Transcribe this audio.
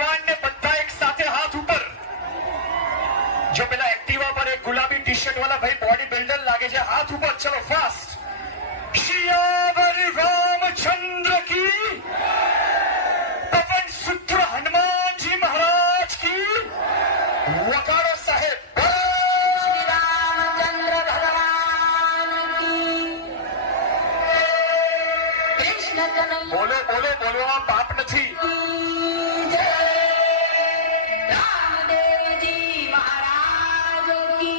યુવાન ને બધા એક સાથે હાથ ઉપર. જો પેલા એક્ટિવા પર એક ગુલાબી ટી-શર્ટ વાળા ભાઈ બોડી બિલ્ડર લાગે છે, હાથ ઉપર. ચલો ફાસ્ટ. શિયાવર રામચંદ્ર કી, પવન સુત્ર હનુમાનજી મહારાજ કી. વગાડો સાહેબ. શ્રી રામચંદ્ર ભગવાન કી. કૃષ્ણ કનૈયા. બોલો બોલો બોલો, આ બાપ